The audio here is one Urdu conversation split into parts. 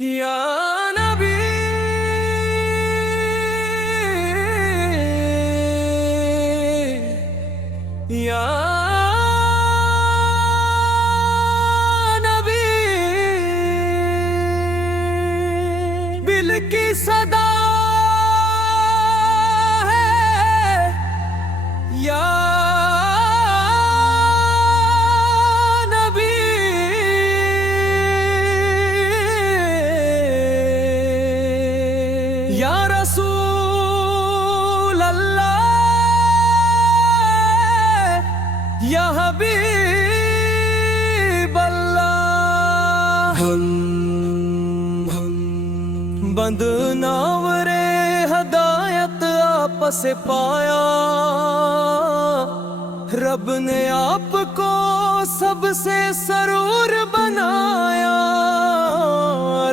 یا نبی یا نبی دل کی صدا ہے یا نبی یا رسول اللہ یا حبیب اللہ بند ناور ہدایت آپس پایا رب نے آپ کو سب سے سرور بنایا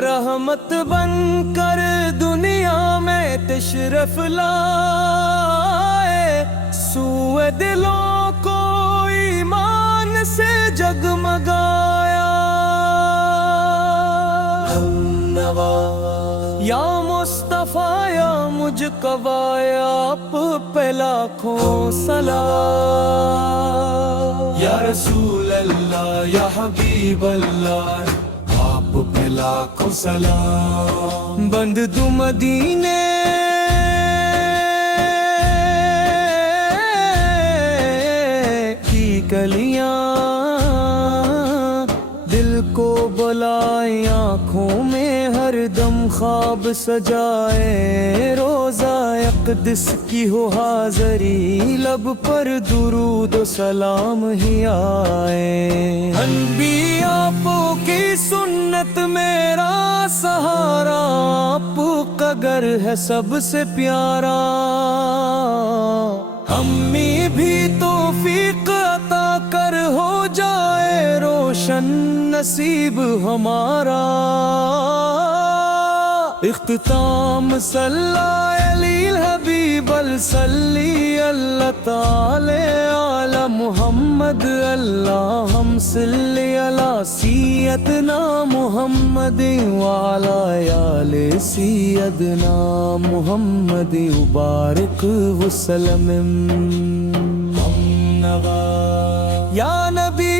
رحمت بن کر دنیا میں تشریف لائے سوئے دلوں کو ایمان سے جگمگایا یا مصطفیٰ یا مجتبیٰ آپ پہ لاکھوں سلام یا رسول اللہ یا حبیب اللہ آپ پہ لاکھوں سلام بند دو مدینے کی گلیاں دل کو بلائیں آنکھوں میں ہر دم خواب سجائے روزہ اقدس کی ہو حاضری لب پر درود و سلام ہی آئے انبیاء کی سنت میرا سہارا آپ کا گھر ہے سب سے پیارا امی بھی توفیق عطا کر ہو جائے روشن نصیب ہمارا اختتام صلی علی الحبیب صلی اللہ تعالی علی محمد اللہم صلی علی سیدنا محمد وعلی آل سیدنا محمد مبارک وسلم یا نبی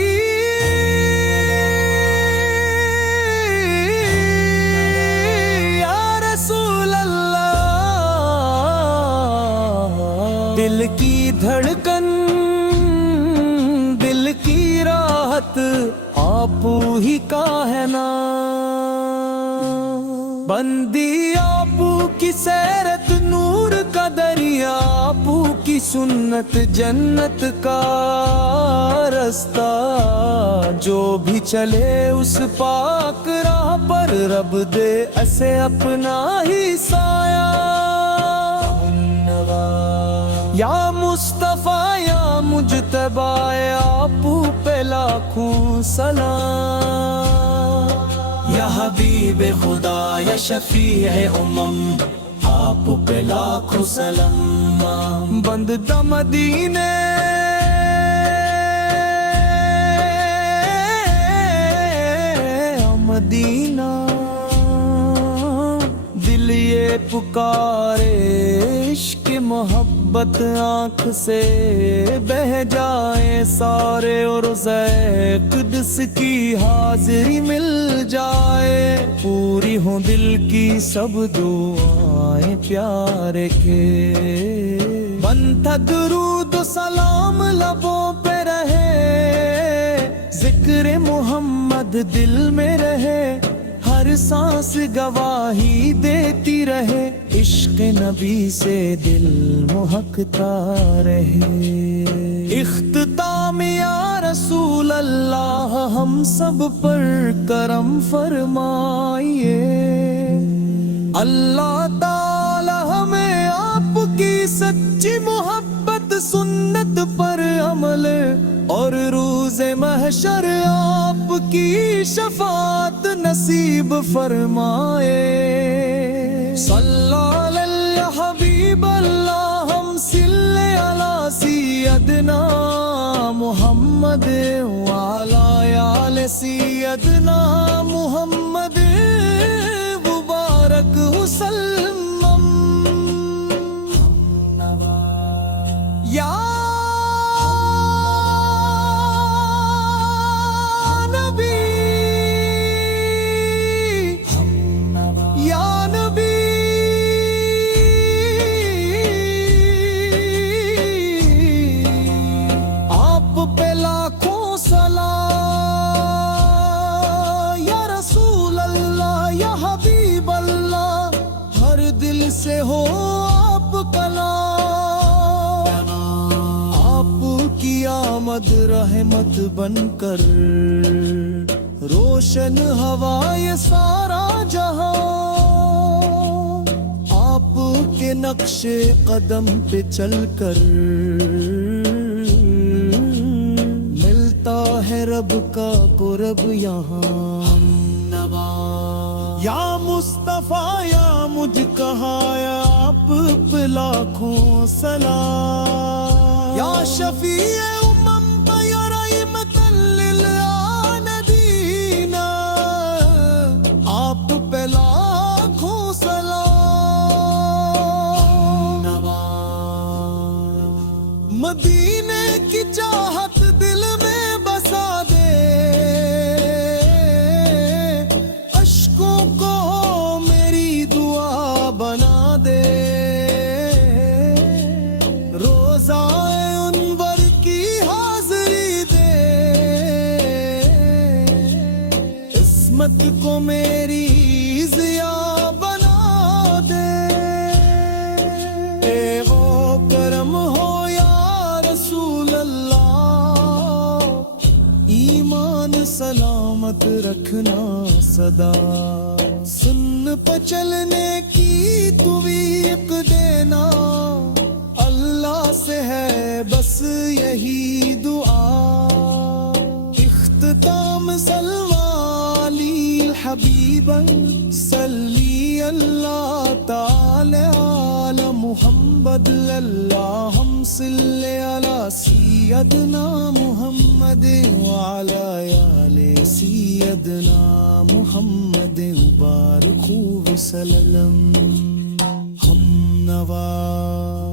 دل کی دھڑکن دل کی راحت آپ ہی کا ہے نا بندی آپ کی سیرت نور کا دریا آپ کی سنت جنت کا رستہ جو بھی چلے اس پاک راہ پر رب دے اسے اپنا ہی سایہ یا مصطفیٰ یا مجتبیٰ آپ پہ لاکھوں سلام یا حبیب خدا یا شفیع امم آپ پہ لاکھوں سلام بند دا مدینے مدینہ دل یہ پکارے عشق محبت آنکھ سے بہ جائے سارے اور قدس کی حاضری مل جائے پوری ہوں دل کی سب دعائیں پیارے کے بنتا درود و سلام لبوں پہ رہے ذکر محمد دل میں رہے ہر سانس گواہی دیتی رہے عشق نبی سے دل مہکتا رہے اختتام یا رسول اللہ ہم سب پر کرم فرمائیے اللہ تعالی ہمیں آپ کی سچی محبت سنت پر عمل اور روز محشر آپ کی شفاعت نصیب فرمائے صلی علی حبیب اللہ ہم صلی علی سیدنا محمد وعلی آل سیدنا محمد محمد رحمت بن کر روشن ہوا یہ سارا جہاں آپ کے نقش قدم پہ چل کر ملتا ہے رب کا قرب یہاں یا مصطفیٰ یا مجھ کہا یا آپ پہ لاکھوں سلام یا شفیع امم یا رحمت للعالمین آپ پہ لاکھوں سلام مدینے کی چاہت دل میں بسا دے اشکوں کو میری دعا بنا دے روزائے انور کی حاضری دے عصمت کو میری ضیاء بنا دے اے وہ کرم ہو یا رسول اللہ ایمان سلامت رکھنا صدا سن پہ چلنے کی توفیق دینا اللہ سے ہے بس یہی دعا اختتام سلوالی حبیبا صلی اللہ تعالی علی محمد اللہم صلی علی سیدنا محمد وعلی آل سیدنا محمد مبارک وسلم ہم نوا